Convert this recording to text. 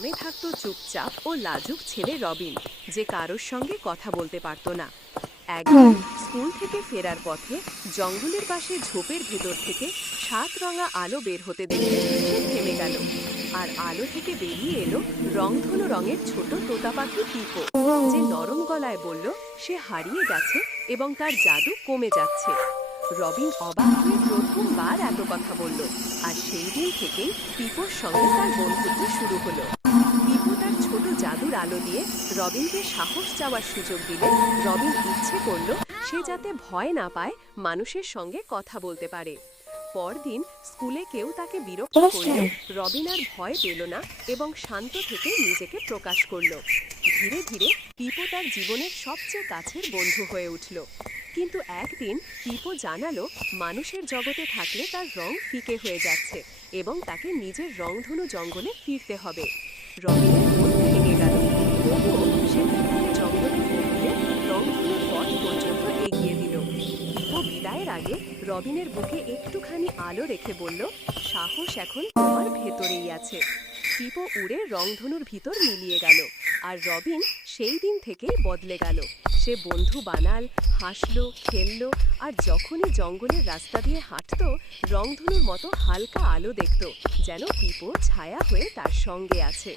গ্রামে থাকতো চুপচাপ ও লাজুক ছেলে রবিন, যে কারোর সঙ্গে কথা বলতে পারত না। একদিন স্কুল থেকে ফেরার পথে জঙ্গলের পাশে ঝোপের ভেতর থেকে সাত রঙা আলো বের হতে দেখে সে থেমে গেল। আর আলো থেকে বেরিয়ে এলো রংধনু রঙের ছোট তোতা পাখি পিপো, যে নরম গলায় বলল সে হারিয়ে গেছে এবং তার জাদু কমে যাচ্ছে। রবিন অবাক হয়ে প্রথমবার এত কথা বলল, আর সেই দিন থেকেই পিপোর সঙ্গে তার বন্ধুত্ব শুরু হলো। পিপো তার ছোট জাদুর আলো দিয়ে রবিনকে সাহস চাওয়ার সুযোগ দিলে রবিন ইচ্ছে করল সে যাতে ভয় না পায়, মানুষের সঙ্গে কথা বলতে পারে। পরদিন স্কুলে কেউ তাকে বিরক্ত করলেও রবিন আর ভয় পেল না এবং শান্ত থেকে নিজেকে প্রকাশ করল। ধীরে ধীরে পিপো তার জীবনের সবচেয়ে কাছের বন্ধু হয়ে উঠল। কিন্তু একদিন পিপো জানালো মানুষের জগতে থাকলে তার রং ফিকে হয়ে যাচ্ছে এবং তাকে নিজের রংধনু জঙ্গলে ফিরতে হবে। রবিনের মন ভেঙে গেল, তবুও সে পিপোকে জঙ্গলে ঘুরিয়ে রংধনুর পথ পর্যন্ত এগিয়ে দিল। পিপো বিদায়ের আগে রবিনের বুকে একটুখানি আলো রেখে বলল, সাহস এখন তোমার ভেতরেই আছে। পিপো উড়ে রংধনুর ভিতর মিলিয়ে গেল, আর রবিন সেই দিন থেকেই বদলে গেল। সে বন্ধু বানাল, হাসলো, খেললো, আর যখনই জঙ্গলের রাস্তা দিয়ে হাঁটতো রংধনুর মতো হালকা আলো দেখত, যেন পিপো ছায়া হয়ে তার সঙ্গে আছে।